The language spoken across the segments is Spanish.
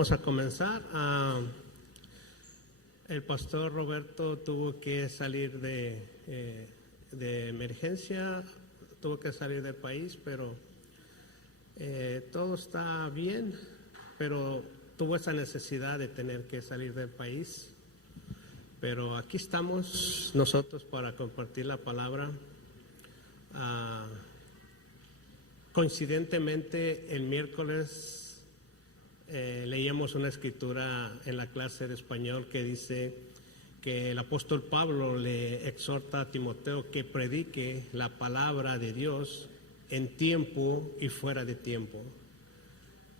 Vamos a comenzar. El pastor Roberto tuvo que salir de emergencia, tuvo que salir del país, pero todo está bien, pero tuvo esa necesidad de tener que salir del país. Pero aquí estamos nosotros para compartir la palabra. Coincidentemente, el miércoles leíamos una escritura en la clase de español que dice que el apóstol Pablo le exhorta a Timoteo que predique la palabra de Dios en tiempo y fuera de tiempo.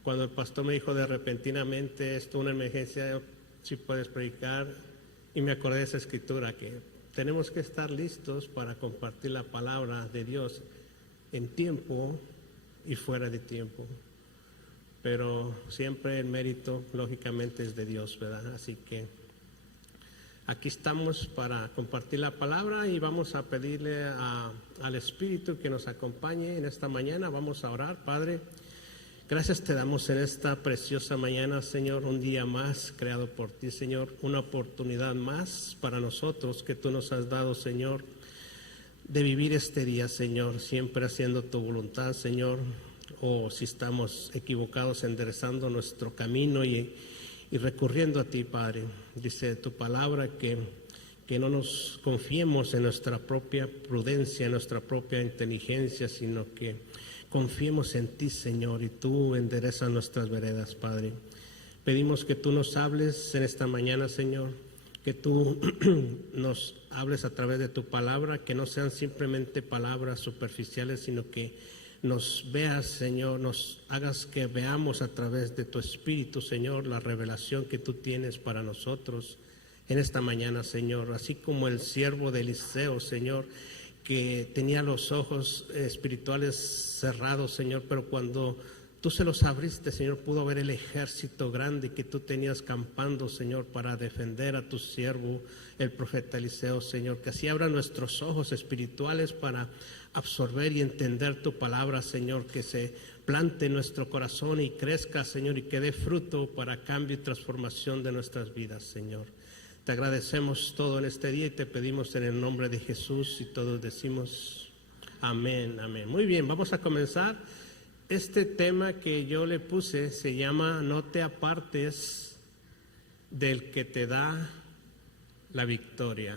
Cuando el pastor me dijo de repentinamente, esto es una emergencia, si puedes predicar, y me acordé de esa escritura que tenemos que estar listos para compartir la palabra de Dios en tiempo y fuera de tiempo. Pero siempre el mérito, lógicamente, es de Dios, ¿verdad? Así que aquí estamos para compartir la palabra y vamos a pedirle al Espíritu que nos acompañe en esta mañana. Vamos a orar. Padre, gracias te damos en esta preciosa mañana, Señor, un día más creado por ti, Señor, una oportunidad más para nosotros que tú nos has dado, Señor, de vivir este día, Señor, siempre haciendo tu voluntad, Señor. O si estamos equivocados, enderezando nuestro camino y recurriendo a ti, Padre. Dice tu palabra que no nos confiemos en nuestra propia prudencia, en nuestra propia inteligencia, sino que confiemos en ti, Señor, y tú enderezas nuestras veredas, Padre. Pedimos que tú nos hables en esta mañana, Señor, que tú nos hables a través de tu palabra, que no sean simplemente palabras superficiales, sino que nos veas, Señor, nos hagas que veamos a través de tu Espíritu, Señor, la revelación que tú tienes para nosotros en esta mañana, Señor. Así como el siervo de Eliseo, Señor, que tenía los ojos espirituales cerrados, Señor, pero cuando tú se los abriste, Señor, pudo ver el ejército grande que tú tenías campando, Señor, para defender a tu siervo, el profeta Eliseo, Señor. Que así abra nuestros ojos espirituales para absorber y entender tu palabra, Señor, que se plante en nuestro corazón y crezca, Señor, y que dé fruto para cambio y transformación de nuestras vidas, Señor. Te agradecemos todo en este día y te pedimos en el nombre de Jesús y todos decimos amén, amén. Muy bien, vamos a comenzar. Este tema que yo le puse se llama No te apartes del que te da la victoria.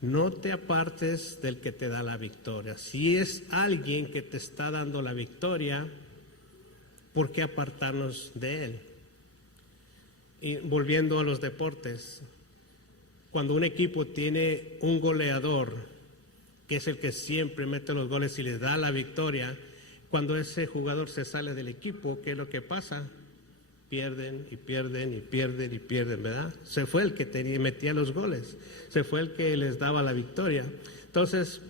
No te apartes del que te da la victoria. Si es alguien que te está dando la victoria, ¿por qué apartarnos de él? Y volviendo a los deportes, cuando un equipo tiene un goleador, que es el que siempre mete los goles y les da la victoria, cuando ese jugador se sale del equipo, ¿qué es lo que pasa? Pierden y pierden y pierden y pierden, ¿verdad? Se fue el que metía los goles, se fue el que les daba la victoria. Entonces,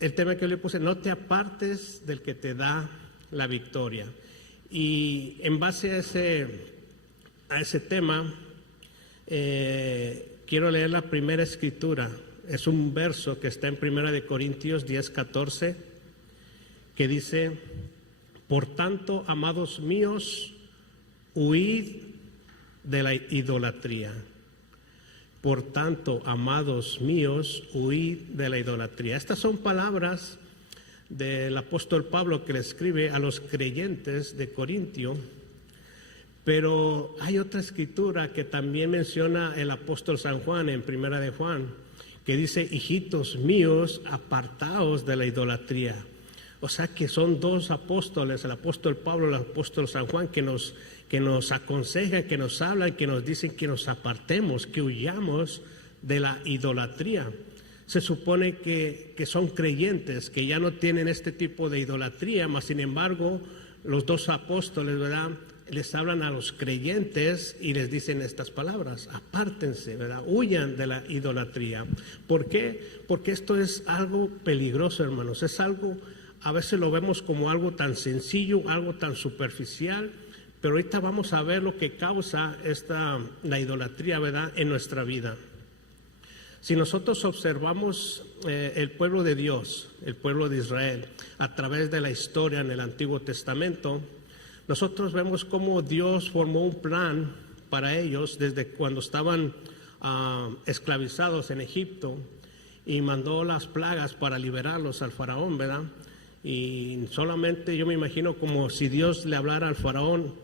el tema que yo le puse, no te apartes del que te da la victoria. Y en base a ese tema, quiero leer la primera escritura. Es un verso que está en 1 Corintios 10:14, que dice: por tanto, amados míos, huid de la idolatría. Por tanto, amados míos, huid de la idolatría. Estas son palabras del apóstol Pablo que le escribe a los creyentes de Corintio, pero hay otra escritura que también menciona el apóstol San Juan en 1 de Juan, que dice: hijitos míos, apartaos de la idolatría. O sea que son dos apóstoles, el apóstol Pablo y el apóstol San Juan, que nos aconsejan, que nos hablan, que nos dicen que nos apartemos, que huyamos de la idolatría. Se supone que son creyentes, que ya no tienen este tipo de idolatría, mas sin embargo los dos apóstoles, ¿verdad?, les hablan a los creyentes y les dicen estas palabras: apártense, ¿verdad?, huyan de la idolatría. ¿Por qué? Porque esto es algo peligroso, hermanos. Es algo, a veces lo vemos como algo tan sencillo, algo tan superficial, pero ahorita vamos a ver lo que causa la idolatría, ¿verdad?, en nuestra vida. Si nosotros observamos el pueblo de Dios, el pueblo de Israel, a través de la historia en el Antiguo Testamento, nosotros vemos cómo Dios formó un plan para ellos desde cuando estaban esclavizados en Egipto y mandó las plagas para liberarlos al faraón, ¿verdad? Y solamente yo me imagino como si Dios le hablara al faraón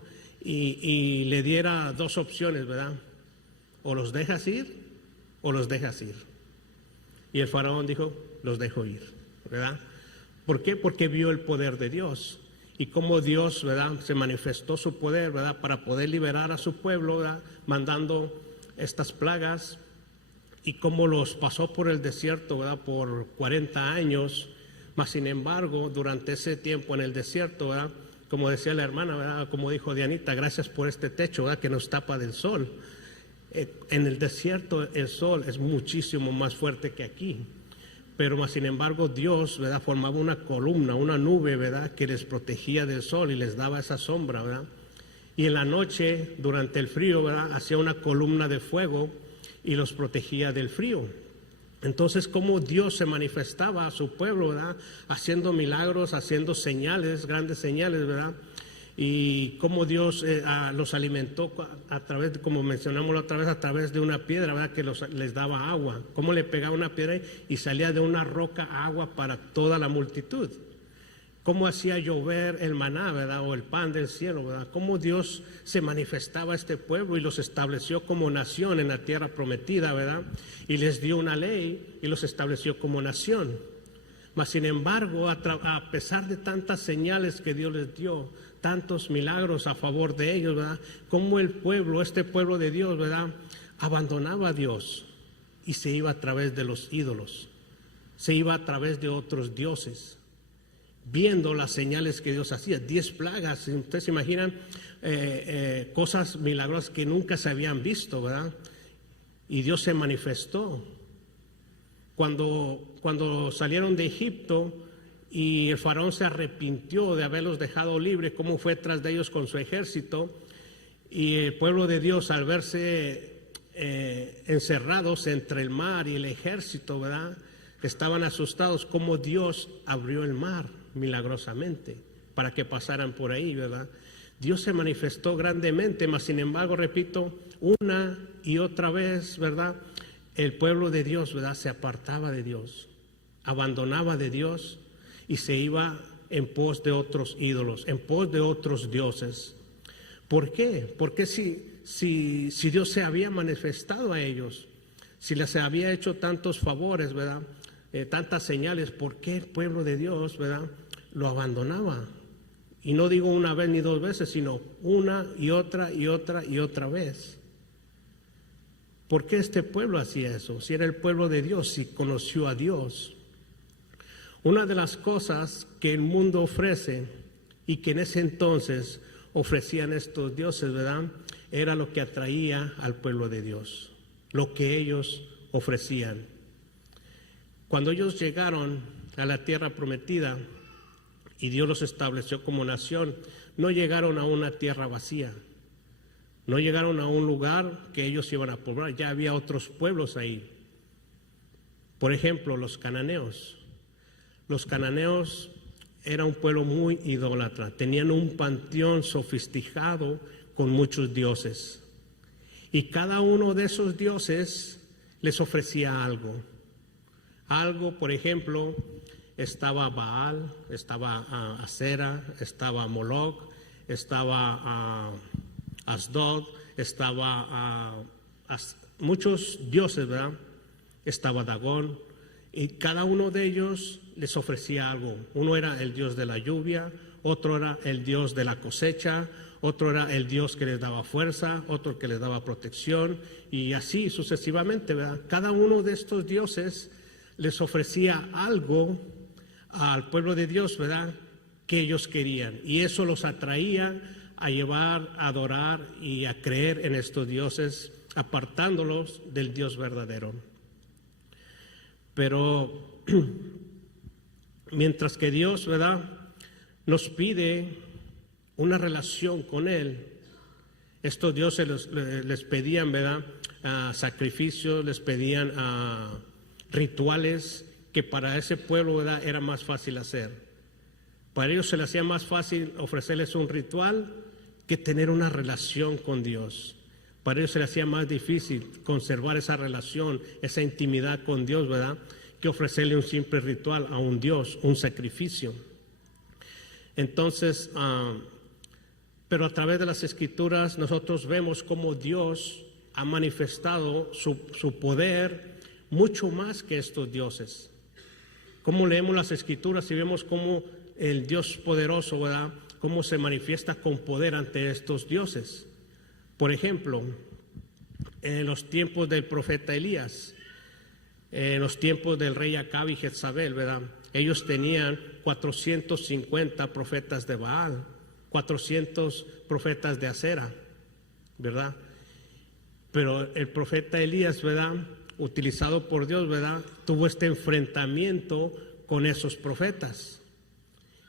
y le diera dos opciones, ¿verdad? O los dejas ir o los dejas ir. Y el faraón dijo, los dejo ir, ¿verdad? ¿Por qué? Porque vio el poder de Dios y cómo Dios, ¿verdad?, se manifestó su poder, ¿verdad?, para poder liberar a su pueblo, ¿verdad?, mandando estas plagas, y cómo los pasó por el desierto, ¿verdad?, por 40 años. Mas sin embargo, durante ese tiempo en el desierto, ¿verdad?, como decía la hermana, ¿verdad?, como dijo Dianita, gracias por este techo, ¿verdad?, que nos tapa del sol. En el desierto el sol es muchísimo más fuerte que aquí. Pero más sin embargo Dios, ¿verdad?, formaba una columna, una nube, ¿verdad?, que les protegía del sol y les daba esa sombra, ¿verdad? Y en la noche, durante el frío, ¿verdad?, hacía una columna de fuego y los protegía del frío. Entonces, cómo Dios se manifestaba a su pueblo, ¿verdad?, haciendo milagros, haciendo señales, grandes señales, ¿verdad? Y cómo Dios los alimentó a través, como mencionamos la otra vez, a través de una piedra, ¿verdad?, que les daba agua. Cómo le pegaba una piedra y salía de una roca agua para toda la multitud. Cómo hacía llover el maná, ¿verdad?, o el pan del cielo, ¿verdad? Cómo Dios se manifestaba a este pueblo y los estableció como nación en la tierra prometida, ¿verdad? Y les dio una ley y los estableció como nación. Mas sin embargo, a pesar de tantas señales que Dios les dio, tantos milagros a favor de ellos, ¿verdad?, cómo el pueblo, este pueblo de Dios, ¿verdad?, abandonaba a Dios y se iba a través de los ídolos, se iba a través de otros dioses, viendo las señales que Dios hacía, 10 plagas. Ustedes se imaginan cosas milagrosas que nunca se habían visto, ¿verdad? Y Dios se manifestó. Cuando salieron de Egipto y el faraón se arrepintió de haberlos dejado libres, cómo fue tras de ellos con su ejército, y el pueblo de Dios, al verse encerrados entre el mar y el ejército, ¿verdad?, estaban asustados, cómo Dios abrió el mar milagrosamente para que pasaran por ahí, ¿verdad? Dios se manifestó grandemente, mas sin embargo, repito, una y otra vez, ¿verdad?, el pueblo de Dios, ¿verdad?, se apartaba de Dios, abandonaba de Dios y se iba en pos de otros ídolos, en pos de otros dioses. ¿Por qué? Porque si Dios se había manifestado a ellos, si les había hecho tantos favores, ¿verdad?, tantas señales, ¿por qué el pueblo de Dios, ¿verdad?, lo abandonaba? Y no digo una vez ni dos veces, sino una y otra y otra y otra vez. ¿Por qué este pueblo hacía eso? Si era el pueblo de Dios, si conoció a Dios. Una de las cosas que el mundo ofrece y que en ese entonces ofrecían estos dioses, ¿verdad?, era lo que atraía al pueblo de Dios, lo que ellos ofrecían. Cuando ellos llegaron a la tierra prometida y Dios los estableció como nación, no llegaron a una tierra vacía, no llegaron a un lugar que ellos iban a poblar, ya había otros pueblos ahí. Por ejemplo, los cananeos. Los cananeos era un pueblo muy idólatra, tenían un panteón sofisticado con muchos dioses. Y cada uno de esos dioses les ofrecía algo. Algo, por ejemplo, estaba Baal, estaba Acera, estaba Moloch, estaba Asdod, estaba muchos dioses, ¿verdad? Estaba Dagón, y cada uno de ellos les ofrecía algo. Uno era el dios de la lluvia, otro era el dios de la cosecha, otro era el dios que les daba fuerza, otro que les daba protección, y así sucesivamente, ¿verdad? Cada uno de estos dioses les ofrecía algo al pueblo de Dios, ¿verdad?, que ellos querían, y eso los atraía a llevar, a adorar y a creer en estos dioses, apartándolos del Dios verdadero. Pero mientras que Dios, ¿verdad?, nos pide una relación con Él, estos dioses les pedían, ¿verdad?, sacrificios, les pedían rituales que para ese pueblo, ¿verdad?, era más fácil hacer. Para ellos se les hacía más fácil ofrecerles un ritual que tener una relación con Dios. Para ellos se les hacía más difícil conservar esa relación, esa intimidad con Dios, ¿verdad?, que ofrecerle un simple ritual a un Dios, un sacrificio. Entonces, pero a través de las Escrituras nosotros vemos cómo Dios ha manifestado su poder mucho más que estos dioses. Cómo leemos las Escrituras y vemos cómo el Dios poderoso, ¿verdad?, cómo se manifiesta con poder ante estos dioses. Por ejemplo, en los tiempos del profeta Elías, en los tiempos del rey Acab y Jezabel, ¿verdad?, ellos tenían 450 profetas de Baal, 400 profetas de Acera, ¿verdad? Pero el profeta Elías, ¿verdad?, utilizado por Dios, ¿verdad?, tuvo este enfrentamiento con esos profetas.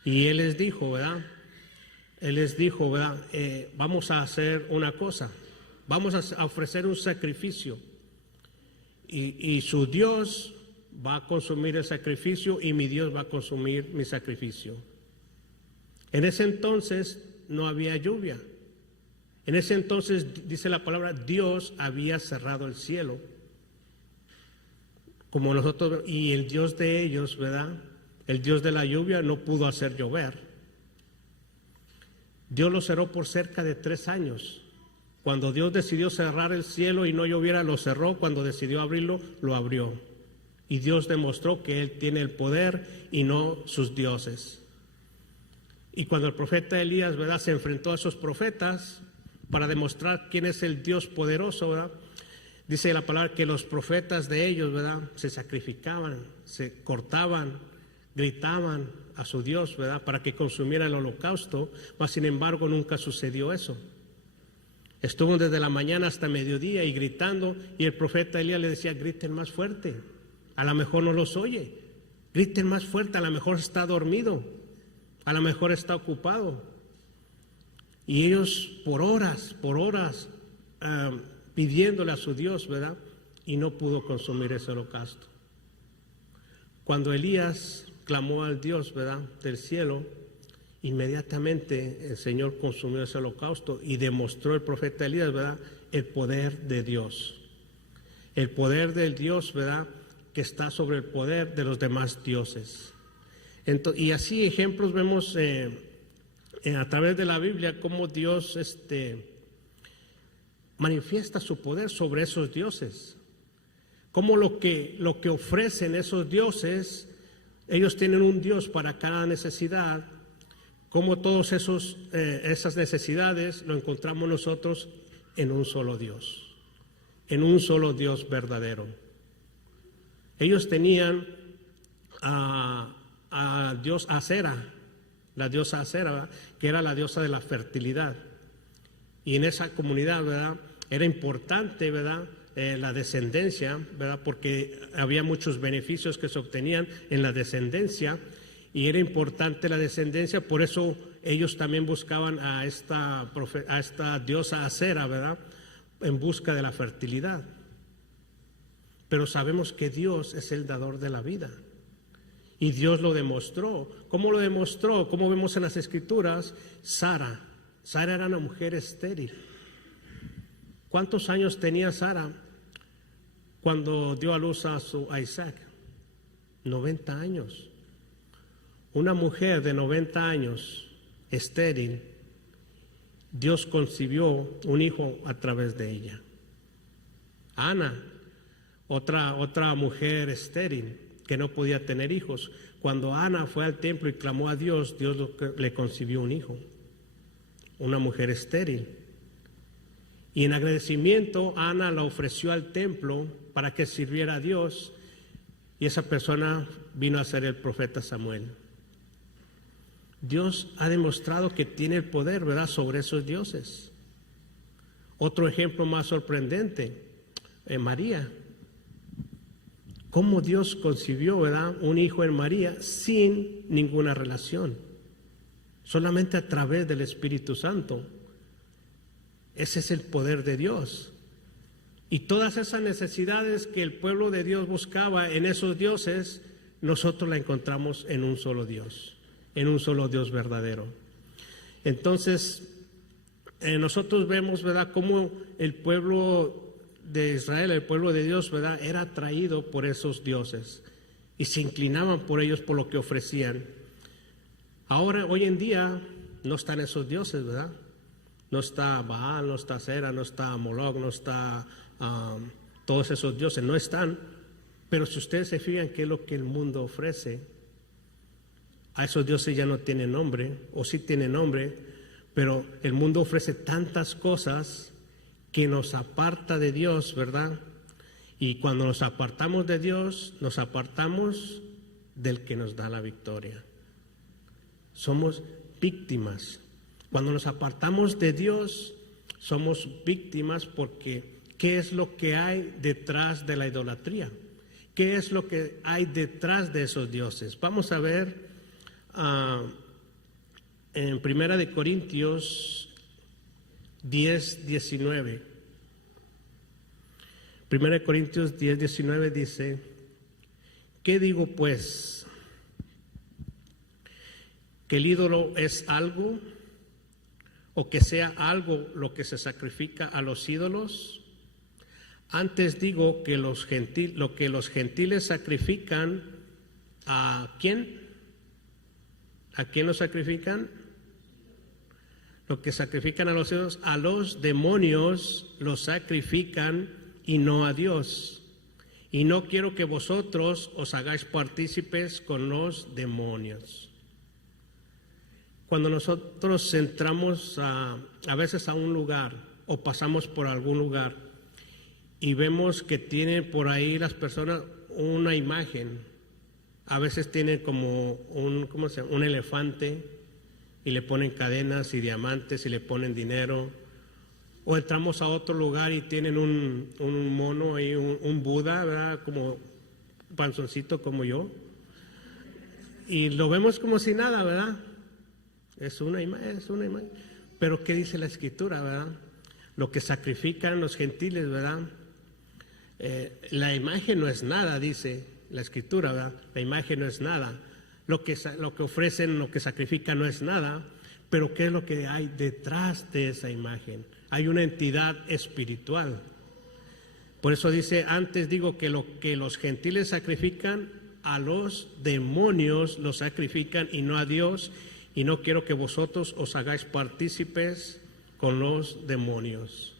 Y él les dijo, ¿verdad?, vamos a hacer una cosa, vamos a ofrecer un sacrificio. Y su Dios va a consumir el sacrificio y mi Dios va a consumir mi sacrificio. En ese entonces no había lluvia. En ese entonces, dice la palabra, Dios había cerrado el cielo. Como nosotros, y el Dios de ellos, ¿verdad?, el Dios de la lluvia no pudo hacer llover. Dios lo cerró por cerca de 3 años. Cuando Dios decidió cerrar el cielo y no lloviera, lo cerró. Cuando decidió abrirlo, lo abrió. Y Dios demostró que Él tiene el poder y no sus dioses. Y cuando el profeta Elías, ¿verdad?, se enfrentó a esos profetas para demostrar quién es el Dios poderoso, ¿verdad?, dice la palabra que los profetas de ellos, ¿verdad?, se sacrificaban, se cortaban, gritaban a su Dios, ¿verdad?, para que consumiera el holocausto, mas sin embargo nunca sucedió eso. Estuvo desde la mañana hasta mediodía y gritando, y el profeta Elías le decía, griten más fuerte, a lo mejor no los oye, griten más fuerte, a lo mejor está dormido, a lo mejor está ocupado. Y ellos por horas, pidiéndole a su Dios, ¿verdad?, y no pudo consumir ese holocausto. Cuando Elías clamó al Dios, ¿verdad?, del cielo, inmediatamente el Señor consumió ese holocausto y demostró el profeta Elías, ¿verdad?, el poder de Dios. El poder del Dios, ¿verdad?, que está sobre el poder de los demás dioses. Entonces, y así ejemplos vemos a través de la Biblia cómo Dios manifiesta su poder sobre esos dioses. Cómo lo que ofrecen esos dioses, ellos tienen un Dios para cada necesidad. Como todas esas necesidades lo encontramos nosotros en un solo Dios, en un solo Dios verdadero. Ellos tenían a Dios Acera, la diosa Acera, ¿verdad?, que era la diosa de la fertilidad. Y en esa comunidad, ¿verdad?, era importante, ¿verdad?, la descendencia, ¿verdad?, porque había muchos beneficios que se obtenían en la descendencia. Y era importante la descendencia, por eso ellos también buscaban a esta diosa Acera, ¿verdad?, en busca de la fertilidad. Pero sabemos que Dios es el dador de la vida. Y Dios lo demostró. ¿Cómo lo demostró? Como vemos en las Escrituras, Sara era una mujer estéril. ¿Cuántos años tenía Sara cuando dio a luz a Isaac? 90 años. Una mujer de 90 años, estéril, Dios concibió un hijo a través de ella. Ana, otra mujer estéril que no podía tener hijos. Cuando Ana fue al templo y clamó a Dios, Dios le concibió un hijo, una mujer estéril. Y en agradecimiento, Ana la ofreció al templo para que sirviera a Dios, y esa persona vino a ser el profeta Samuel. Dios ha demostrado que tiene el poder, ¿verdad?, sobre esos dioses. Otro ejemplo más sorprendente, María. Cómo Dios concibió, ¿verdad?, un hijo en María sin ninguna relación, solamente a través del Espíritu Santo. Ese es el poder de Dios. Y todas esas necesidades que el pueblo de Dios buscaba en esos dioses, nosotros la encontramos en un solo Dios, en un solo Dios verdadero. Entonces, nosotros vemos, ¿verdad?, cómo el pueblo de Israel, el pueblo de Dios, ¿verdad?, era atraído por esos dioses y se inclinaban por ellos, por lo que ofrecían. Ahora, hoy en día, no están esos dioses, ¿verdad? No está Baal, no está Sera, no está Moloch, no está todos esos dioses, no están. Pero si ustedes se fijan qué es lo que el mundo ofrece, a esos dioses ya no tienen nombre, o sí tienen nombre, pero el mundo ofrece tantas cosas que nos aparta de Dios, ¿verdad? Y cuando nos apartamos de Dios, nos apartamos del que nos da la victoria. Somos víctimas. Cuando nos apartamos de Dios, somos víctimas porque ¿qué es lo que hay detrás de la idolatría? ¿Qué es lo que hay detrás de esos dioses? Vamos a ver en 1 Corintios 10, 19. 1 Corintios 10, 19 dice: ¿qué digo pues? ¿Que el ídolo es algo? ¿O que sea algo lo que se sacrifica a los ídolos? Antes digo que lo que los gentiles sacrifican, ¿a quién? ¿A quién lo sacrifican? Lo que sacrifican a los ídolos, a los demonios los sacrifican y no a Dios. Y no quiero que vosotros os hagáis partícipes con los demonios. Cuando nosotros entramos a veces a un lugar o pasamos por algún lugar y vemos que tienen por ahí las personas una imagen, a veces tienen como un elefante y le ponen cadenas y diamantes y le ponen dinero, o entramos a otro lugar y tienen un mono ahí, un Buda, ¿verdad?, como panzoncito como yo, y lo vemos como si nada, ¿verdad? Es una imagen. Pero ¿qué dice la Escritura, verdad? Lo que sacrifican los gentiles, ¿verdad? La imagen no es nada, dice la Escritura, ¿verdad? La imagen no es nada. Lo que ofrecen, lo que sacrifican no es nada, pero ¿qué es lo que hay detrás de esa imagen? Hay una entidad espiritual. Por eso dice, antes digo que lo que los gentiles sacrifican, a los demonios los sacrifican y no a Dios. Y no quiero que vosotros os hagáis partícipes con los demonios.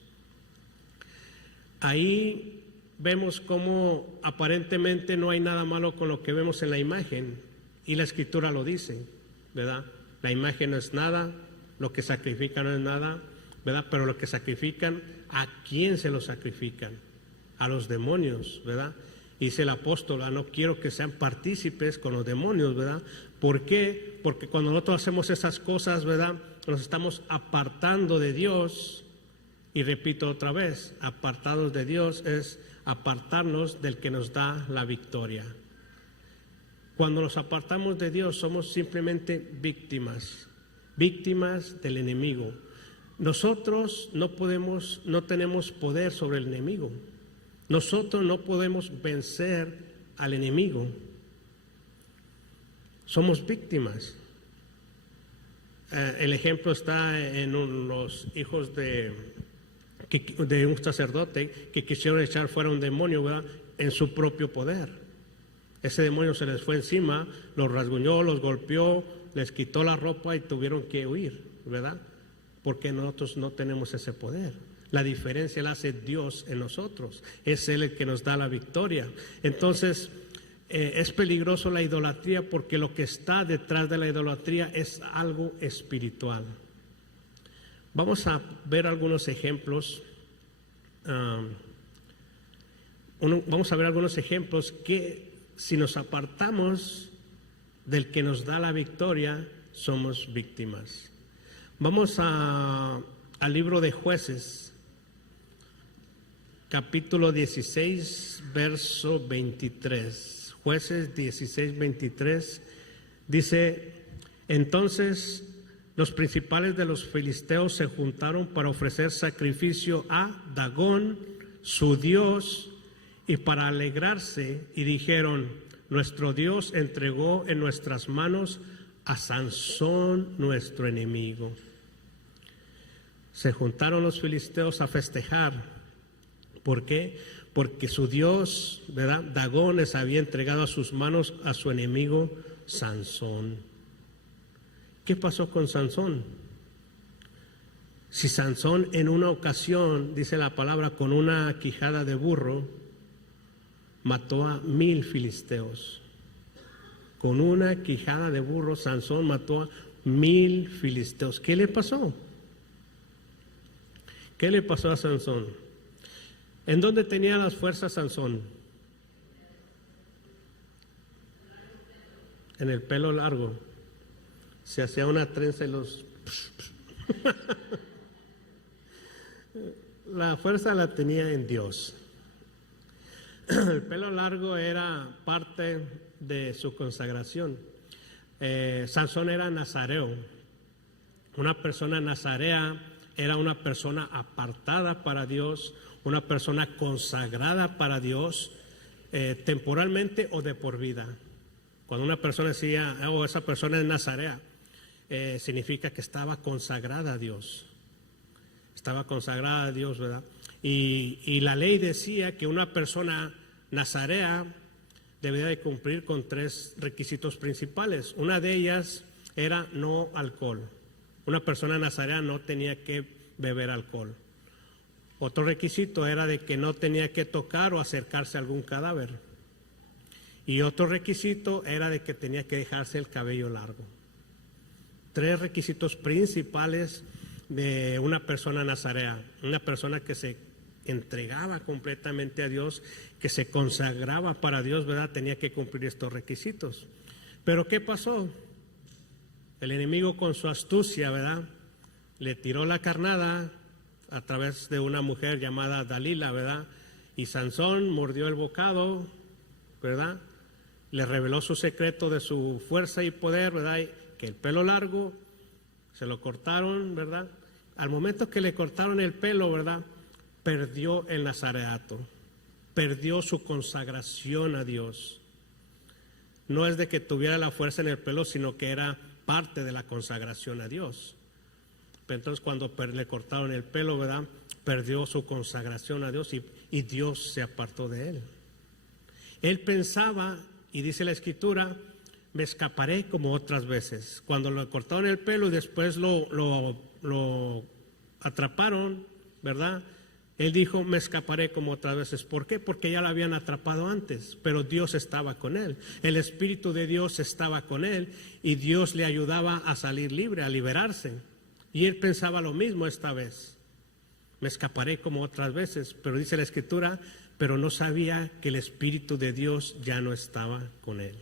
Ahí vemos cómo aparentemente no hay nada malo con lo que vemos en la imagen. Y la Escritura lo dice, ¿verdad? La imagen no es nada, lo que sacrifican no es nada, ¿verdad? Pero lo que sacrifican, ¿a quién se lo sacrifican? A los demonios, ¿verdad? Dice el apóstol, no quiero que sean partícipes con los demonios, ¿verdad? ¿Por qué? Porque cuando nosotros hacemos esas cosas, ¿verdad?, nos estamos apartando de Dios. Y repito otra vez, apartados de Dios es apartarnos del que nos da la victoria. Cuando nos apartamos de Dios somos simplemente víctimas del enemigo. Nosotros no tenemos poder sobre el enemigo. Nosotros no podemos vencer al enemigo. Somos víctimas. El ejemplo está en los hijos de un sacerdote que quisieron echar fuera un demonio, ¿verdad?, en su propio poder. Ese demonio se les fue encima, los rasguñó, los golpeó, les quitó la ropa y tuvieron que huir, ¿verdad? Porque nosotros no tenemos ese poder. La diferencia la hace Dios en nosotros. Es Él el que nos da la victoria. Entonces, es peligroso la idolatría porque lo que está detrás de la idolatría es algo espiritual. Vamos a ver algunos ejemplos. Vamos a ver algunos ejemplos que si nos apartamos del que nos da la victoria, somos víctimas. Vamos al libro de Jueces, capítulo 16, verso 23. Jueces 16, 23, dice: entonces los principales de los filisteos se juntaron para ofrecer sacrificio a Dagón, su dios, y para alegrarse, y dijeron: nuestro Dios entregó en nuestras manos a Sansón, nuestro enemigo. Se juntaron los filisteos a festejar. ¿Por qué? Porque su Dios, ¿verdad?, Dagón, les había entregado a sus manos a su enemigo Sansón. ¿Qué pasó con Sansón? Si Sansón en una ocasión, dice la palabra, con una quijada de burro, mató a 1000 filisteos. Con una quijada de burro, Sansón mató a 1000 filisteos. ¿Qué le pasó? ¿Qué le pasó a Sansón? ¿En dónde tenía las fuerzas Sansón? En el pelo largo. Se hacía una trenza y los... La fuerza la tenía en Dios. El pelo largo era parte de su consagración. Sansón era nazareo. Una persona nazarea era una persona apartada para Dios, una persona consagrada para Dios, temporalmente o de por vida. Cuando una persona decía, oh, esa persona es nazarea, significa que estaba consagrada a Dios. Estaba consagrada a Dios, ¿verdad? Y la ley decía que una persona nazarea debía de cumplir con 3 requisitos principales. Una de ellas era no alcohol. Una persona nazarea no tenía que beber alcohol. Otro requisito era de que no tenía que tocar o acercarse a algún cadáver. Y otro requisito era de que tenía que dejarse el cabello largo. 3 requisitos principales de una persona nazarea, una persona que se entregaba completamente a Dios, que se consagraba para Dios, ¿verdad? Tenía que cumplir estos requisitos. Pero ¿qué pasó? El enemigo con su astucia, ¿verdad?, le tiró la carnada a través de una mujer llamada Dalila, ¿verdad? Y Sansón mordió el bocado, ¿verdad? Le reveló su secreto de su fuerza y poder, ¿verdad? Y que el pelo largo se lo cortaron, ¿verdad? Al momento que le cortaron el pelo, ¿verdad?, perdió el nazareato, perdió su consagración a Dios. No es de que tuviera la fuerza en el pelo, sino que era parte de la consagración a Dios. Pero entonces cuando le cortaron el pelo, ¿verdad?, perdió su consagración a Dios y Dios se apartó de él. Él pensaba, y dice la Escritura, me escaparé como otras veces. Cuando le cortaron el pelo y después lo atraparon, ¿verdad?, él dijo, me escaparé como otras veces. ¿Por qué? Porque ya lo habían atrapado antes, pero Dios estaba con él. El Espíritu de Dios estaba con él y Dios le ayudaba a salir libre, a liberarse. Y él pensaba lo mismo esta vez. Me escaparé como otras veces, pero dice la Escritura, pero no sabía que el Espíritu de Dios ya no estaba con él.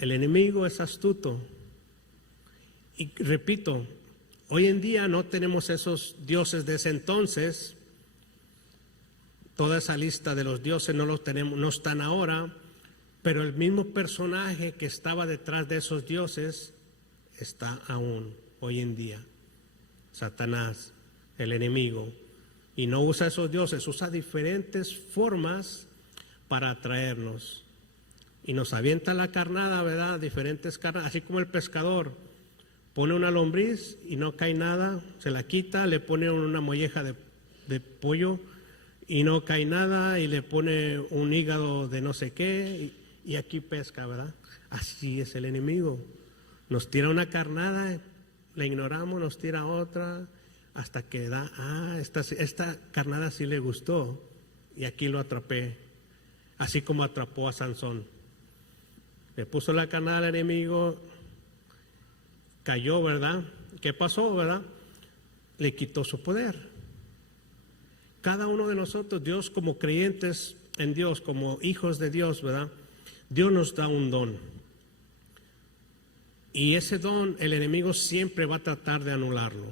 El enemigo es astuto. Y repito, hoy en día no tenemos esos dioses de ese entonces. Toda esa lista de los dioses no los tenemos, no están ahora, pero el mismo personaje que estaba detrás de esos dioses está aún hoy en día. Satanás, el enemigo, y no usa esos dioses, usa diferentes formas para atraernos. Y nos avienta la carnada, ¿verdad? Diferentes carnadas, así como el pescador pone una lombriz y no cae nada, se la quita, le pone una molleja de pollo y no cae nada, y le pone un hígado de no sé qué, y aquí pesca, ¿verdad? Así es el enemigo. Nos tira una carnada, la ignoramos, nos tira otra, hasta que da, esta carnada sí le gustó, y aquí lo atrapé, así como atrapó a Sansón. Le puso la carnada al enemigo, cayó, ¿verdad? ¿Qué pasó, verdad? Le quitó su poder. Cada uno de nosotros, Dios, como creyentes en Dios, como hijos de Dios, ¿verdad? Dios nos da un don. Y ese don, el enemigo siempre va a tratar de anularlo.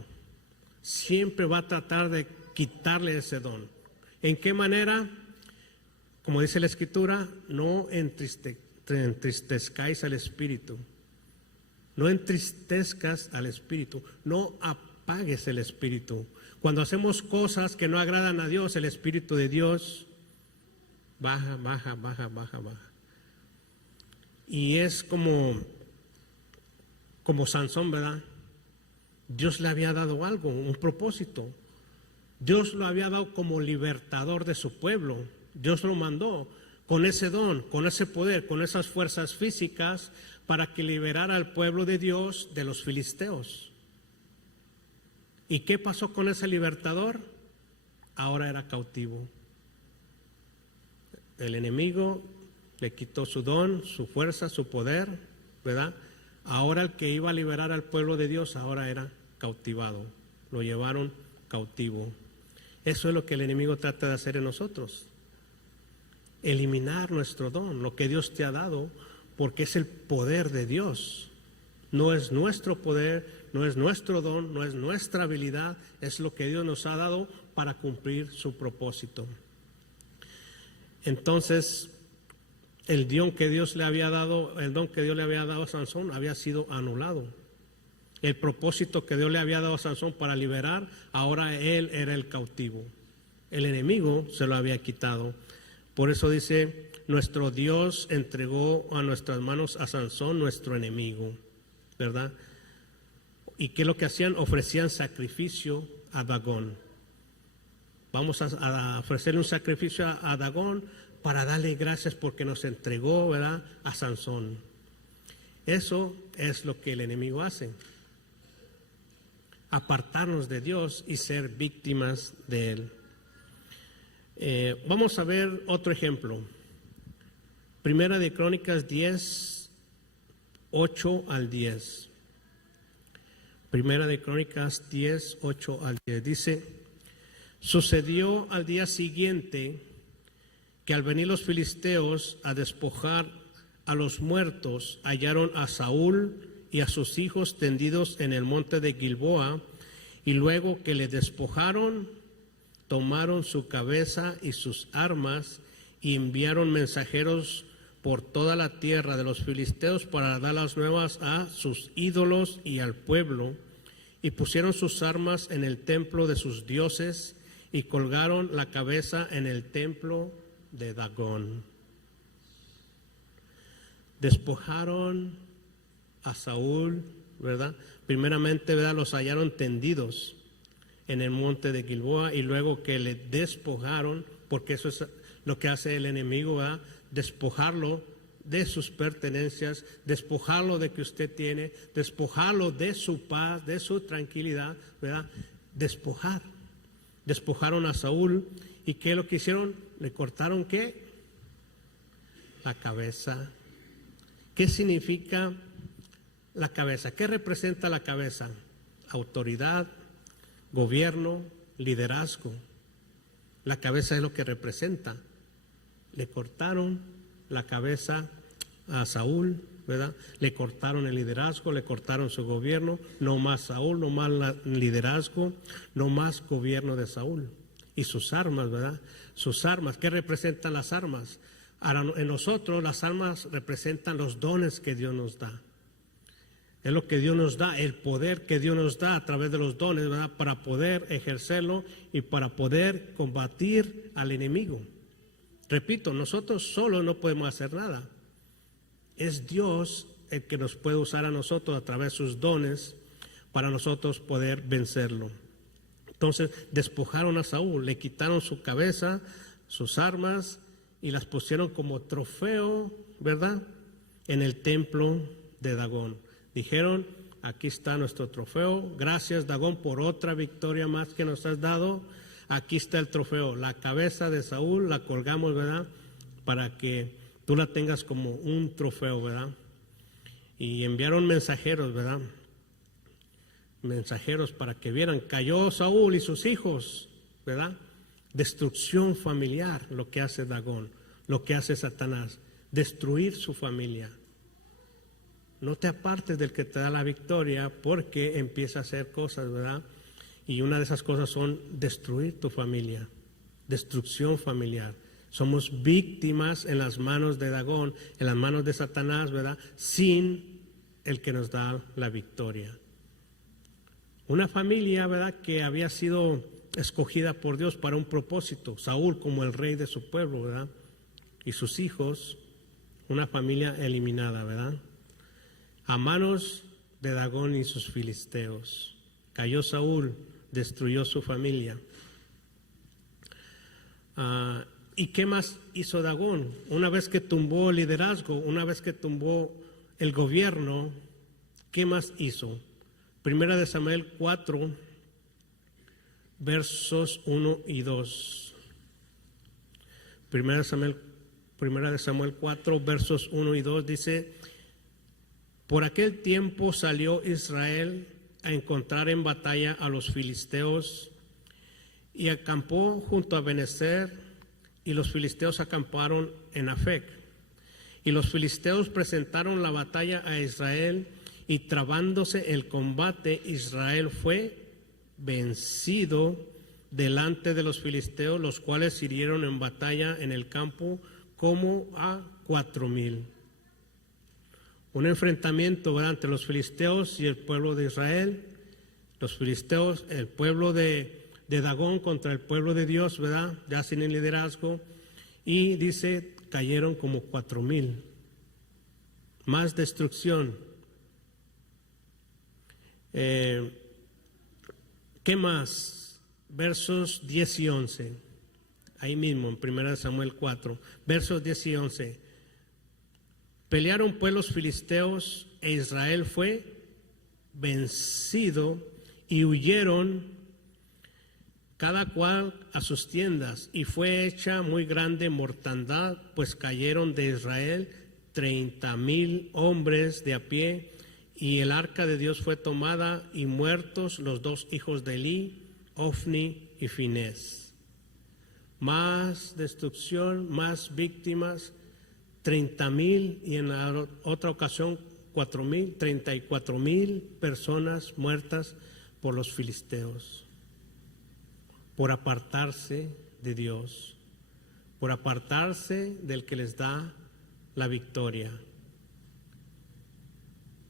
Siempre va a tratar de quitarle ese don. ¿En qué manera? Como dice la Escritura, no entristezcáis al Espíritu. No entristezcas al Espíritu, no apagues el Espíritu. Cuando hacemos cosas que no agradan a Dios, el Espíritu de Dios baja. Y es como como Sansón, ¿verdad? Dios le había dado algo, un propósito. Dios lo había dado como libertador de su pueblo. Dios lo mandó con ese don, con ese poder, con esas fuerzas físicas para que liberara al pueblo de Dios de los filisteos. ¿Y qué pasó con ese libertador? Ahora era cautivo. El enemigo le quitó su don, su fuerza, su poder, ¿verdad? Ahora el que iba a liberar al pueblo de Dios ahora era cautivado. Lo llevaron cautivo. Eso es lo que el enemigo trata de hacer en nosotros. Eliminar nuestro don, lo que Dios te ha dado, porque es el poder de Dios. No es nuestro poder, no es nuestro don, no es nuestra habilidad, es lo que Dios nos ha dado para cumplir su propósito. Entonces, el don que Dios le había dado a Sansón había sido anulado. El propósito que Dios le había dado a Sansón para liberar, ahora él era el cautivo. El enemigo se lo había quitado. Por eso dice, nuestro Dios entregó a nuestras manos a Sansón, nuestro enemigo, ¿verdad? ¿Y qué es lo que hacían? Ofrecían sacrificio a Dagón. Vamos a ofrecerle un sacrificio a Dagón para darle gracias porque nos entregó, ¿verdad?, a Sansón. Eso es lo que el enemigo hace. Apartarnos de Dios y ser víctimas de Él. Vamos a ver otro ejemplo. Primera de Crónicas 10, 8 al 10. Primera de Crónicas 10, 8 al 10. Dice, sucedió al día siguiente que al venir los filisteos a despojar a los muertos, hallaron a Saúl y a sus hijos tendidos en el monte de Gilboa, y luego que le despojaron, tomaron su cabeza y sus armas y enviaron mensajeros por toda la tierra de los filisteos para dar las nuevas a sus ídolos y al pueblo, y pusieron sus armas en el templo de sus dioses y colgaron la cabeza en el templo de Dagón. Despojaron a Saúl, ¿verdad? Primeramente, ¿verdad?, los hallaron tendidos en el monte de Gilboa, y luego que le despojaron, porque eso es lo que hace el enemigo, ¿verdad?, despojarlo de sus pertenencias, despojarlo de que usted tiene, despojarlo de su paz, de su tranquilidad, ¿verdad? Despojaron a Saúl, ¿y qué es lo que hicieron? Le cortaron, ¿qué? La cabeza. ¿Qué significa la cabeza? ¿Qué representa la cabeza? Autoridad, gobierno, liderazgo. La cabeza es lo que representa. Le cortaron la cabeza a Saúl, ¿verdad? Le cortaron el liderazgo, le cortaron su gobierno. No más Saúl, no más liderazgo, no más gobierno de Saúl. Y sus armas, ¿verdad? Sus armas. ¿Qué representan las armas? Ahora, en nosotros las armas representan los dones que Dios nos da. Es lo que Dios nos da, el poder que Dios nos da a través de los dones, ¿verdad?, para poder ejercerlo y para poder combatir al enemigo. Repito, nosotros solos no podemos hacer nada. Es Dios el que nos puede usar a nosotros a través de sus dones para nosotros poder vencerlo. Entonces despojaron a Saúl, le quitaron su cabeza, sus armas y las pusieron como trofeo, ¿verdad?, en el templo de Dagón. Dijeron, aquí está nuestro trofeo, gracias Dagón por otra victoria más que nos has dado. Aquí está el trofeo, la cabeza de Saúl la colgamos, ¿verdad?, para que tú la tengas como un trofeo, ¿verdad? Y enviaron mensajeros, ¿verdad? Mensajeros para que vieran, cayó Saúl y sus hijos, ¿verdad? Destrucción familiar, lo que hace Dagón, lo que hace Satanás, destruir su familia. No te apartes del que te da la victoria, porque empieza a hacer cosas, ¿verdad? Y una de esas cosas son destruir tu familia, destrucción familiar. Somos víctimas en las manos de Dagón, en las manos de Satanás, ¿verdad?, sin el que nos da la victoria. Una familia, ¿verdad?, que había sido escogida por Dios para un propósito. Saúl como el rey de su pueblo, ¿verdad?, y sus hijos, una familia eliminada, ¿verdad?, a manos de Dagón y sus filisteos. Cayó Saúl, destruyó su familia. ¿Y qué más hizo Dagón? Una vez que tumbó el liderazgo, una vez que tumbó el gobierno, ¿qué más hizo? Primera de Samuel 4, versos 1 y 2. Primera de Samuel 4, versos 1 y 2 dice: por aquel tiempo salió Israel a encontrar en batalla a los filisteos y acampó junto a Benezer, y los filisteos acamparon en Afec. Y los filisteos presentaron la batalla a Israel, y trabándose el combate, Israel fue vencido delante de los filisteos, los cuales hirieron en batalla en el campo como a 4,000. Un enfrentamiento, ¿verdad?, entre los filisteos y el pueblo de Israel. Los filisteos, el pueblo de Dagón contra el pueblo de Dios, ¿verdad?, ya sin el liderazgo. Y dice, cayeron como 4,000. Más destrucción. ¿Qué más? Versos 10 y 11. Ahí mismo, en 1 Samuel 4. Versos 10 y 11. Pelearon pues los filisteos, e Israel fue vencido, y huyeron cada cual a sus tiendas, y fue hecha muy grande mortandad, pues cayeron de Israel 30,000 hombres de a pie, y el arca de Dios fue tomada, y muertos los 2 hijos de Elí, Ofni y Finés. Más destrucción, más víctimas, 30,000, y en la otra ocasión 4,000, 34,000 personas muertas por los filisteos, por apartarse de Dios, por apartarse del que les da la victoria.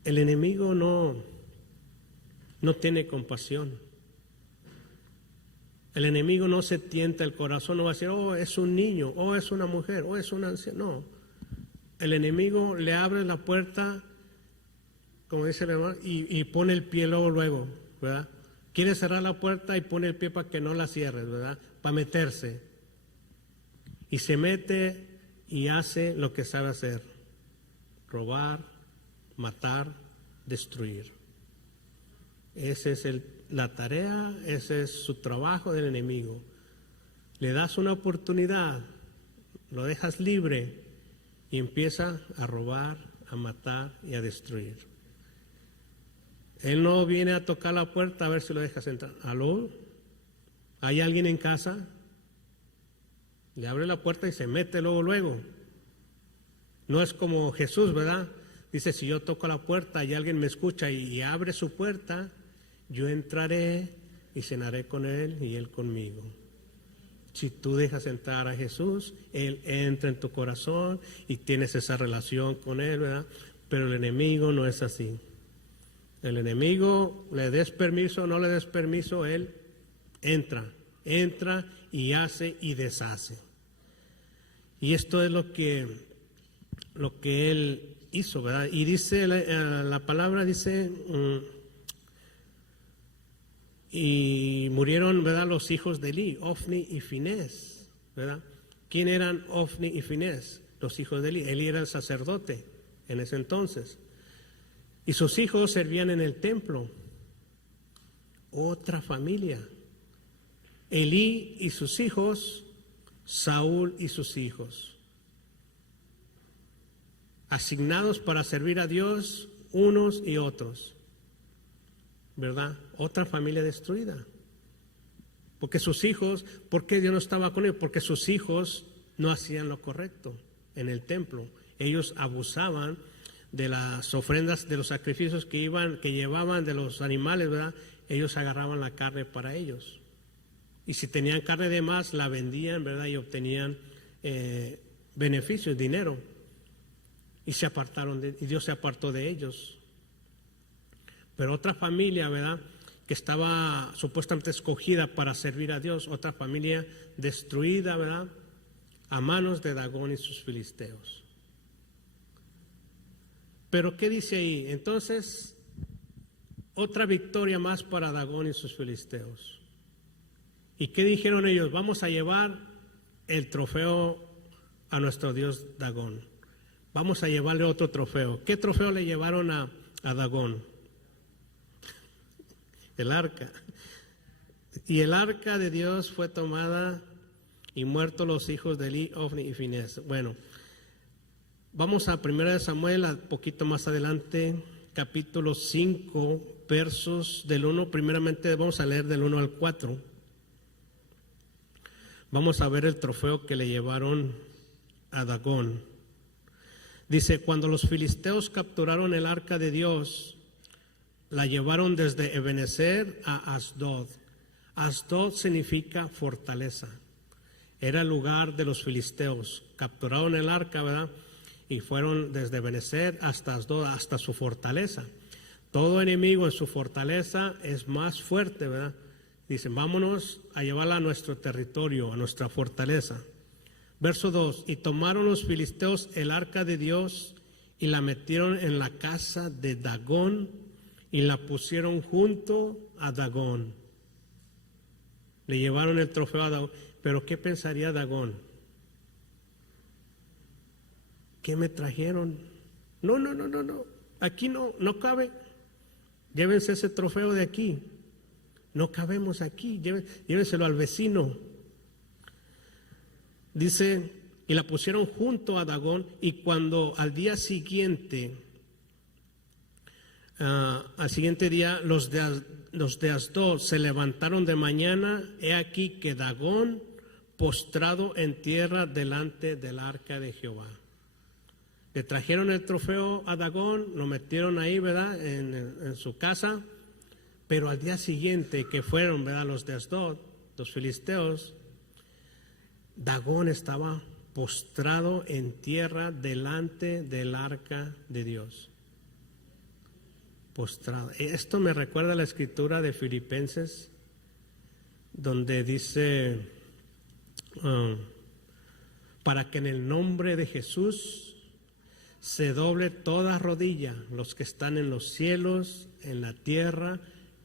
El enemigo no tiene compasión. El enemigo no se tienta el corazón, no va a decir, oh, es un niño, oh, es una mujer, oh, es un anciano. No. El enemigo le abre la puerta, como dice el hermano, y pone el pie luego, ¿verdad? Quiere cerrar la puerta y pone el pie para que no la cierres, ¿verdad? Para meterse. Y se mete y hace lo que sabe hacer: robar, matar, destruir. Esa es la tarea, ese es su trabajo del enemigo. Le das una oportunidad, lo dejas libre, y empieza a robar, a matar y a destruir. Él no viene a tocar la puerta a ver si lo dejas entrar. ¿Aló? ¿Hay alguien en casa? Le abre la puerta y se mete luego. No es como Jesús, ¿verdad? Dice, si yo toco la puerta y alguien me escucha y abre su puerta, yo entraré y cenaré con él y él conmigo. Si tú dejas entrar a Jesús, Él entra en tu corazón y tienes esa relación con Él, ¿verdad? Pero el enemigo no es así. El enemigo, le des permiso o no le des permiso, él entra y hace y deshace. Y esto es lo que él hizo, ¿verdad? Y dice, la palabra dice, y murieron, ¿verdad?, los hijos de Elí, Ofni y Finés, ¿verdad? ¿Quién eran Ofni y Finés? Los hijos de Elí. Elí era el sacerdote en ese entonces. Y sus hijos servían en el templo. Otra familia. Elí y sus hijos, Saúl y sus hijos. Asignados para servir a Dios unos y otros. ¿Verdad? Otra familia destruida. Porque sus hijos, ¿por qué Dios no estaba con ellos? Porque sus hijos no hacían lo correcto en el templo. Ellos abusaban de las ofrendas, de los sacrificios que llevaban de los animales, ¿verdad? Ellos agarraban la carne para ellos. Y si tenían carne de más, la vendían, ¿verdad? Y obtenían beneficios, dinero. Y se apartaron y Dios se apartó de ellos. Pero otra familia, ¿verdad?, que estaba supuestamente escogida para servir a Dios, otra familia destruida, ¿verdad?, a manos de Dagón y sus filisteos. Pero ¿qué dice ahí? Entonces, otra victoria más para Dagón y sus filisteos. ¿Y qué dijeron ellos? Vamos a llevar el trofeo a nuestro dios Dagón. Vamos a llevarle otro trofeo. ¿Qué trofeo le llevaron a Dagón? El arca. Y el arca de Dios fue tomada y muertos los hijos de Eli, Ofni y Finés. Bueno, vamos a 1 Samuel, un poquito más adelante, capítulo 5, versos del 1. Primeramente vamos a leer del 1 al 4. Vamos a ver el trofeo que le llevaron a Dagón. Dice, cuando los filisteos capturaron el arca de Dios, la llevaron desde Ebenezer a Asdod. Asdod significa fortaleza. Era el lugar de los filisteos. Capturaron el arca, ¿verdad? Y fueron desde Ebenezer hasta Asdod, hasta su fortaleza. Todo enemigo en su fortaleza es más fuerte, ¿verdad? Dicen, vámonos a llevarla a nuestro territorio, a nuestra fortaleza. Verso 2, y tomaron los filisteos el arca de Dios y la metieron en la casa de Dagón y la pusieron junto a Dagón. Le llevaron el trofeo a Dagón. Pero ¿qué pensaría Dagón? ¿Qué me trajeron? No. Aquí no cabe. Llévense ese trofeo de aquí. No cabemos aquí. Llévenselo al vecino. Dice, y la pusieron junto a Dagón, y cuando al siguiente día los de Asdod se levantaron de mañana, he aquí que Dagón postrado en tierra delante del arca de Jehová. Le trajeron el trofeo a Dagón, lo metieron ahí, ¿verdad?, en su casa, pero al día siguiente que fueron, ¿verdad?, los de Asdod, los filisteos, Dagón estaba postrado en tierra delante del arca de Dios. Postrado. Esto me recuerda a la escritura de Filipenses, donde dice, para que en el nombre de Jesús se doble toda rodilla, los que están en los cielos, en la tierra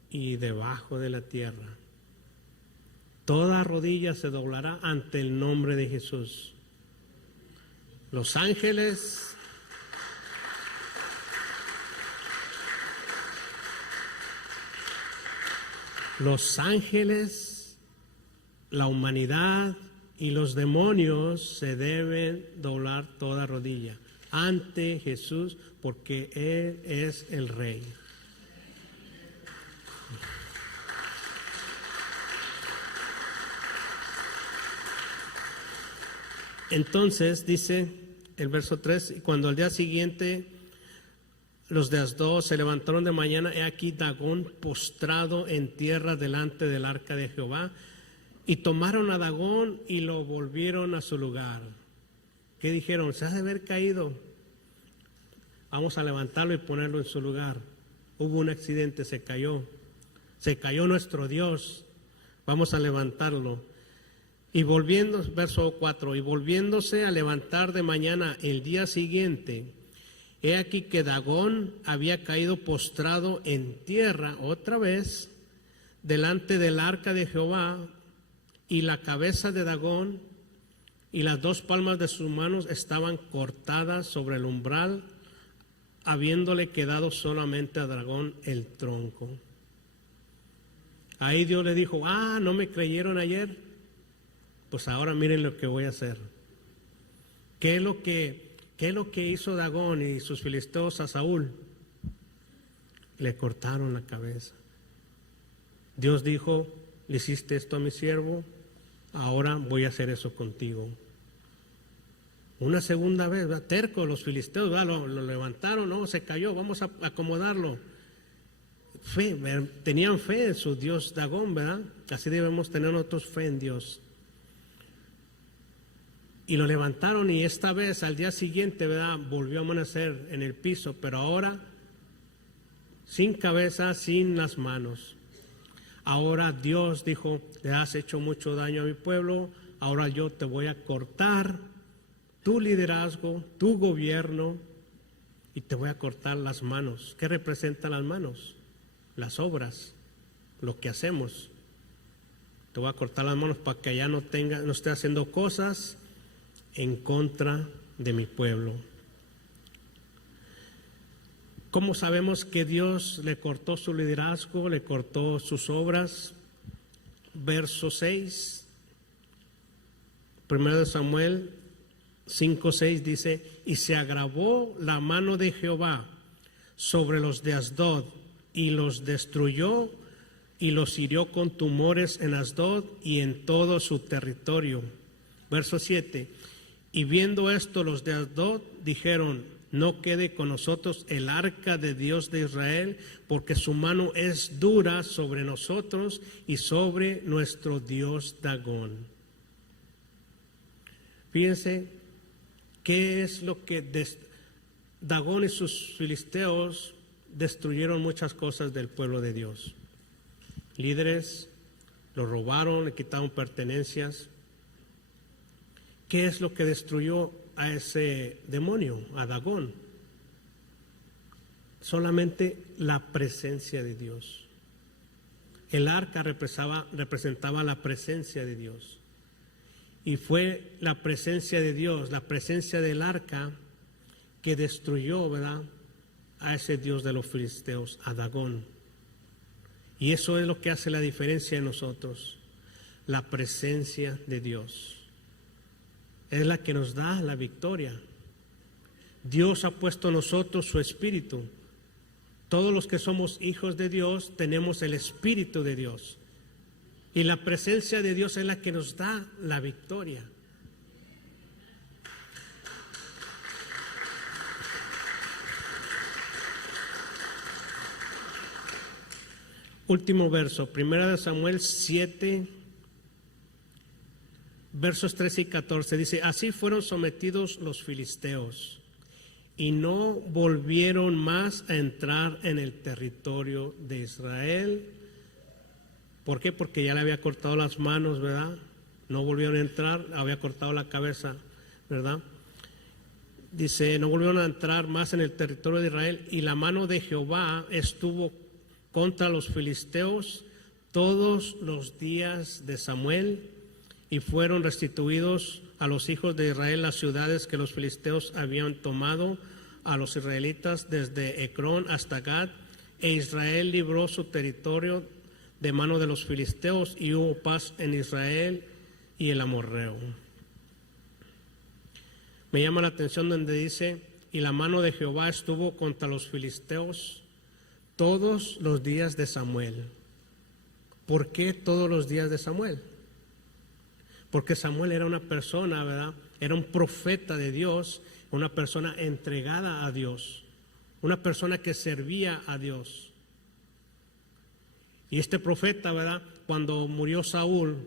y debajo de la tierra. Toda rodilla se doblará ante el nombre de Jesús. Los ángeles, la humanidad y los demonios se deben doblar toda rodilla ante Jesús, porque Él es el Rey. Entonces dice el verso 3, cuando al día siguiente los de Asdod se levantaron de mañana, he aquí Dagón postrado en tierra delante del arca de Jehová, y tomaron a Dagón y lo volvieron a su lugar. ¿Qué dijeron? Se ha de haber caído. Vamos a levantarlo y ponerlo en su lugar. Hubo un accidente, se cayó nuestro Dios. Vamos a levantarlo. Y volviendo, verso 4, y volviéndose a levantar de mañana el día siguiente, he aquí que Dagón había caído postrado en tierra otra vez delante del arca de Jehová, y la cabeza de Dagón y las dos palmas de sus manos estaban cortadas sobre el umbral, habiéndole quedado solamente a Dagón el tronco. Ahí Dios le dijo, ¿no me creyeron ayer? Pues ahora miren lo que voy a hacer. ¿Qué es lo que hizo Dagón y sus filisteos a Saúl? Le cortaron la cabeza. Dios dijo, le hiciste esto a mi siervo, ahora voy a hacer eso contigo. Una segunda vez, ¿verdad? Terco, los filisteos, ¿verdad? Lo levantaron, no, se cayó, vamos a acomodarlo. Tenían fe en su Dios Dagón, ¿verdad? Así debemos tener nosotros fe en Dios. Y lo levantaron, y esta vez al día siguiente, ¿verdad?, volvió a amanecer en el piso, pero ahora sin cabeza, sin las manos. Ahora Dios dijo, le has hecho mucho daño a mi pueblo, ahora yo te voy a cortar tu liderazgo, tu gobierno, y te voy a cortar las manos. ¿Qué representan las manos? las obras, lo que hacemos. Te voy a cortar las manos para que ya no esté haciendo cosas en contra de mi pueblo. ¿Cómo sabemos que Dios le cortó su liderazgo, le cortó sus obras? Verso 6, 1 Samuel 5:6 dice: y se agravó la mano de Jehová sobre los de Asdod, y los destruyó, y los hirió con tumores en Asdod y en todo su territorio. Verso 7, y viendo esto los de Asdod dijeron: no quede con nosotros el arca de Dios de Israel, porque su mano es dura sobre nosotros y sobre nuestro Dios Dagón. Fíjense qué es lo que Dagón y sus filisteos destruyeron muchas cosas del pueblo de Dios. Líderes, lo robaron, le quitaron pertenencias. ¿Qué es lo que destruyó a ese demonio, a Dagón? Solamente la presencia de Dios. El arca representaba la presencia de Dios. Y fue la presencia de Dios, la presencia del arca, que destruyó, ¿verdad?, a ese Dios de los filisteos, a Dagón. Y eso es lo que hace la diferencia en nosotros, la presencia de Dios. Es la que nos da la victoria. Dios ha puesto en nosotros su Espíritu. Todos los que somos hijos de Dios tenemos el Espíritu de Dios. Y la presencia de Dios es la que nos da la victoria. Último verso, 1 Samuel 7, versos 13 y 14, dice: así fueron sometidos los filisteos y no volvieron más a entrar en el territorio de Israel. ¿Por qué? Porque ya le había cortado las manos, ¿verdad? No volvieron a entrar, había cortado la cabeza, ¿verdad? Dice: no volvieron a entrar más en el territorio de Israel, y la mano de Jehová estuvo contra los filisteos todos los días de Samuel, y fueron restituidos a los hijos de Israel las ciudades que los filisteos habían tomado a los israelitas desde Ecrón hasta Gad, e Israel libró su territorio de mano de los filisteos, y hubo paz en Israel y el amorreo. Me llama la atención donde dice: y la mano de Jehová estuvo contra los filisteos todos los días de Samuel. ¿Por qué todos los días de Samuel? Porque Samuel era una persona, ¿verdad? Era un profeta de Dios, una persona entregada a Dios, una persona que servía a Dios. Y este profeta, ¿verdad?, cuando murió Saúl,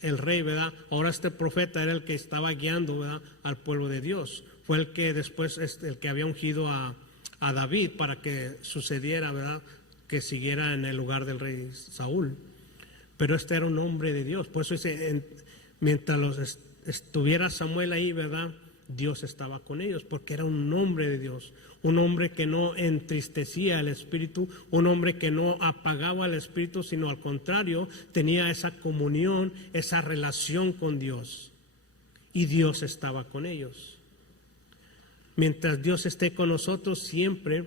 el rey, ¿verdad?, ahora este profeta era el que estaba guiando, ¿verdad?, al pueblo de Dios. Fue el que después, el que había ungido a David para que sucediera, ¿verdad?, que siguiera en el lugar del rey Saúl. Pero este era un hombre de Dios. Por eso dice, mientras estuviera Samuel ahí, ¿verdad?, Dios estaba con ellos, porque era un hombre de Dios, un hombre que no entristecía el Espíritu, un hombre que no apagaba el Espíritu, sino al contrario, tenía esa comunión, esa relación con Dios, y Dios estaba con ellos. Mientras Dios esté con nosotros, siempre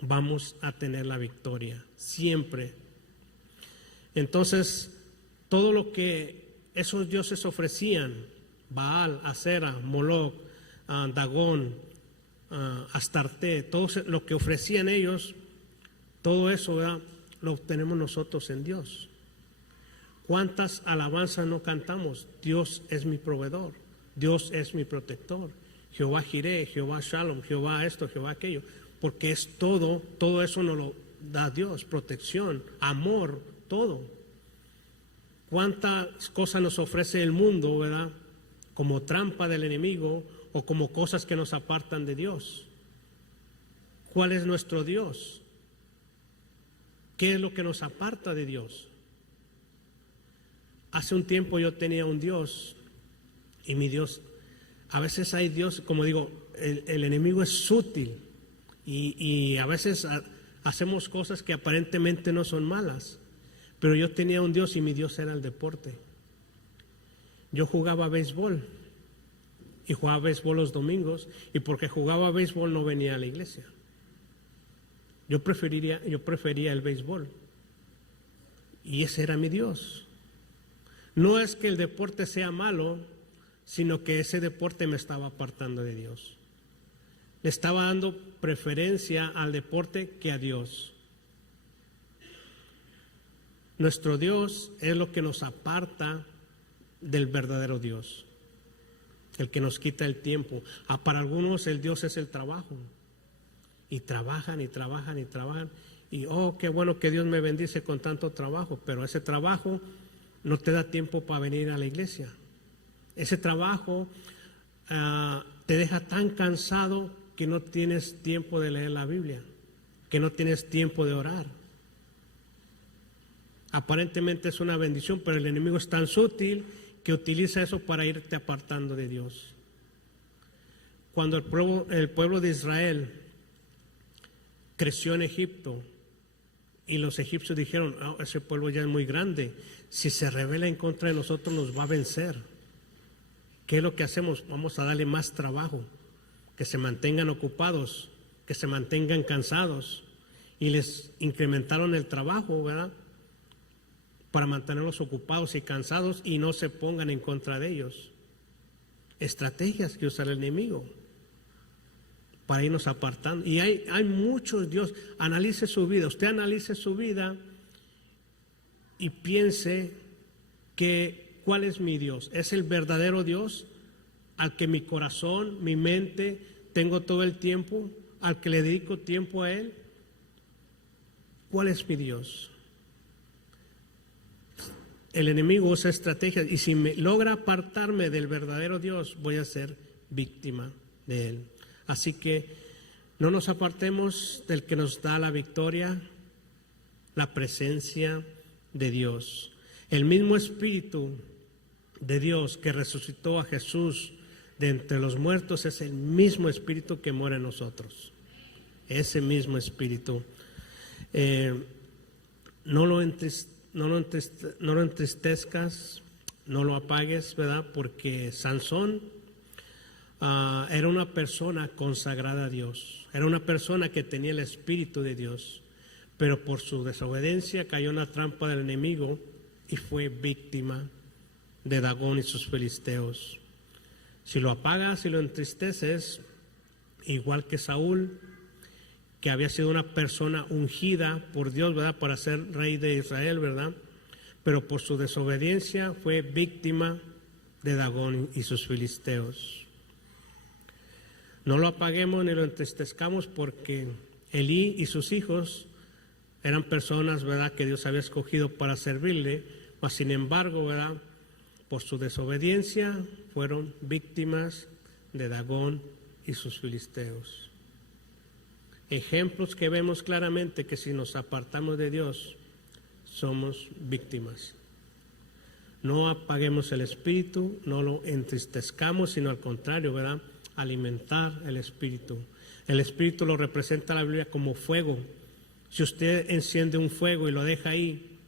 vamos a tener la victoria, siempre. Entonces, todo lo que esos dioses ofrecían, Baal, Asera, Moloch, Dagón, Astarte, todo lo que ofrecían ellos, todo eso, ¿verdad?, lo obtenemos nosotros en Dios. ¿Cuántas alabanzas no cantamos? Dios es mi proveedor, Dios es mi protector, Jehová Jireh, Jehová Shalom, Jehová esto, Jehová aquello, porque es todo eso nos lo da Dios, protección, amor, todo. ¿Cuántas cosas nos ofrece el mundo, verdad?, como trampa del enemigo o como cosas que nos apartan de Dios? ¿Cuál es nuestro Dios? ¿Qué es lo que nos aparta de Dios? Hace un tiempo yo tenía un Dios, y mi Dios, a veces hay Dios, como digo, el enemigo es sutil, y a veces Hacemos cosas que aparentemente no son malas, pero yo tenía un Dios y mi Dios era el deporte. Yo jugaba béisbol y jugaba béisbol los domingos, y porque jugaba béisbol no venía a la iglesia. Yo prefería el béisbol y ese era mi Dios. No es que el deporte sea malo, sino que ese deporte me estaba apartando de Dios. Le estaba dando preferencia al deporte que a Dios. Nuestro Dios es lo que nos aparta del verdadero Dios, el que nos quita el tiempo. Para algunos el Dios es el trabajo. Y trabajan y trabajan y trabajan. Y qué bueno que Dios me bendice con tanto trabajo, pero ese trabajo no te da tiempo para venir a la iglesia. Ese trabajo te deja tan cansado que no tienes tiempo de leer la Biblia, que no tienes tiempo de orar. Aparentemente es una bendición, pero el enemigo es tan sutil que utiliza eso para irte apartando de Dios. Cuando el pueblo de Israel creció en Egipto y los egipcios dijeron, ese pueblo ya es muy grande, si se rebela en contra de nosotros nos va a vencer. ¿Qué es lo que hacemos? Vamos a darle más trabajo, que se mantengan ocupados, que se mantengan cansados, y les incrementaron el trabajo, ¿verdad?, para mantenerlos ocupados y cansados y no se pongan en contra de ellos. Estrategias que usa el enemigo para irnos apartando. Y hay muchos Dios. Analice su vida. Usted analice su vida y piense cuál es mi Dios. ¿Es el verdadero Dios al que mi corazón, mi mente, tengo todo el tiempo, al que le dedico tiempo a Él? ¿Cuál es mi Dios? El enemigo usa estrategias y si me logra apartarme del verdadero Dios, voy a ser víctima de Él. Así que no nos apartemos del que nos da la victoria, la presencia de Dios. El mismo Espíritu de Dios que resucitó a Jesús de entre los muertos es el mismo Espíritu que mora en nosotros. Ese mismo Espíritu. No lo entristezcas, no lo apagues, ¿verdad? Porque Sansón era una persona consagrada a Dios, era una persona que tenía el Espíritu de Dios, pero por su desobediencia cayó en la trampa del enemigo y fue víctima de Dagón y sus filisteos. Si lo apagas y lo entristeces, igual que Saúl, que había sido una persona ungida por Dios, ¿verdad?, para ser rey de Israel, ¿verdad?, pero por su desobediencia fue víctima de Dagón y sus filisteos. No lo apaguemos ni lo entristezcamos, porque Elí y sus hijos eran personas, ¿verdad?, que Dios había escogido para servirle, mas sin embargo, ¿verdad?, por su desobediencia fueron víctimas de Dagón y sus filisteos. Ejemplos que vemos claramente que si nos apartamos de Dios, somos víctimas. No apaguemos el Espíritu, no lo entristezcamos, sino al contrario, ¿verdad?, alimentar el Espíritu. El Espíritu lo representa la Biblia como fuego. Si usted enciende un fuego y lo deja ahí,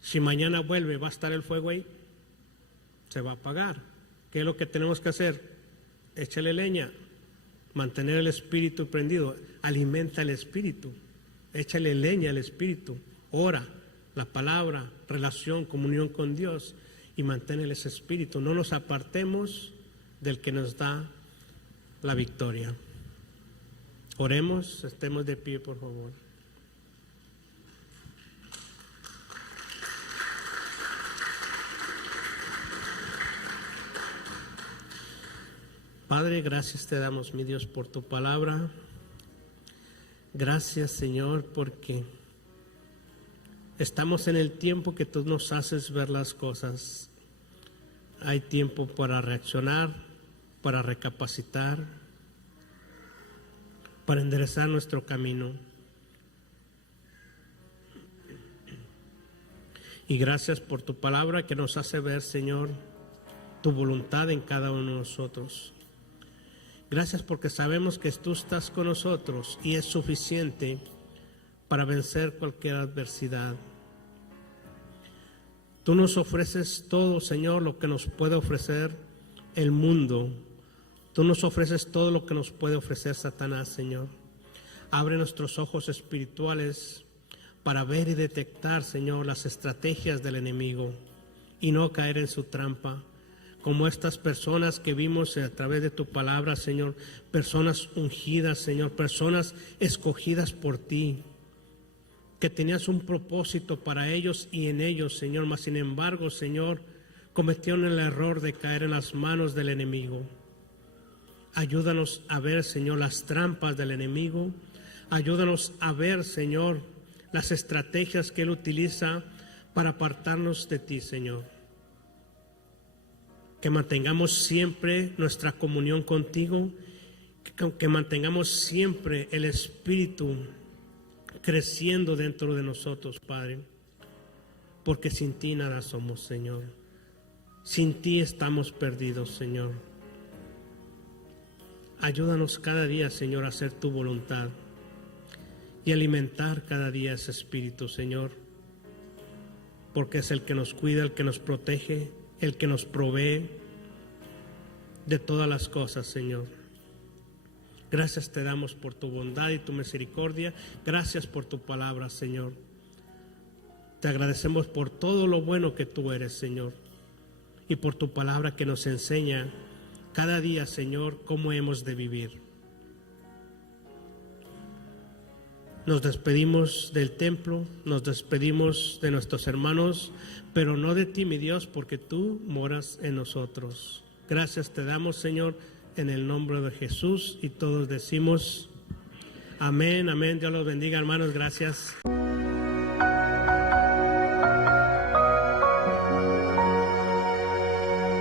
si mañana vuelve, ¿va a estar el fuego ahí? Se va a apagar. ¿Qué es lo que tenemos que hacer? Échale leña, mantener el Espíritu prendido. Alimenta el Espíritu, échale leña al Espíritu, ora, la palabra, relación, comunión con Dios, y mantén ese Espíritu. No nos apartemos del que nos da la victoria. Oremos, estemos de pie, por favor. Padre, gracias te damos, mi Dios, por tu palabra. Gracias, Señor, porque estamos en el tiempo que tú nos haces ver las cosas. Hay tiempo para reaccionar, para recapacitar, para enderezar nuestro camino. Y gracias por tu palabra que nos hace ver, Señor, tu voluntad en cada uno de nosotros. Gracias porque sabemos que tú estás con nosotros y es suficiente para vencer cualquier adversidad. Tú nos ofreces todo, Señor, lo que nos puede ofrecer el mundo. Tú nos ofreces todo lo que nos puede ofrecer Satanás, Señor. Abre nuestros ojos espirituales para ver y detectar, Señor, las estrategias del enemigo y no caer en su trampa. Como estas personas que vimos a través de tu palabra, Señor, personas ungidas, Señor, personas escogidas por ti, que tenías un propósito para ellos y en ellos, Señor, mas sin embargo, Señor, cometieron el error de caer en las manos del enemigo. Ayúdanos a ver, Señor, las trampas del enemigo. Ayúdanos a ver, Señor, las estrategias que él utiliza para apartarnos de ti, Señor. Que mantengamos siempre nuestra comunión contigo, que mantengamos siempre el Espíritu creciendo dentro de nosotros, Padre, porque sin ti nada somos, Señor. Sin ti estamos perdidos, Señor. Ayúdanos cada día, Señor, a hacer tu voluntad y alimentar cada día ese Espíritu, Señor, porque es el que nos cuida, el que nos protege, el que nos provee de todas las cosas, Señor. Gracias te damos por tu bondad y tu misericordia. Gracias por tu palabra, Señor. Te agradecemos por todo lo bueno que tú eres, Señor, y por tu palabra que nos enseña cada día, Señor, cómo hemos de vivir. Nos despedimos del templo, nos despedimos de nuestros hermanos, pero no de ti, mi Dios, porque tú moras en nosotros. Gracias te damos, Señor, en el nombre de Jesús, y todos decimos amén, amén. Dios los bendiga, hermanos. Gracias.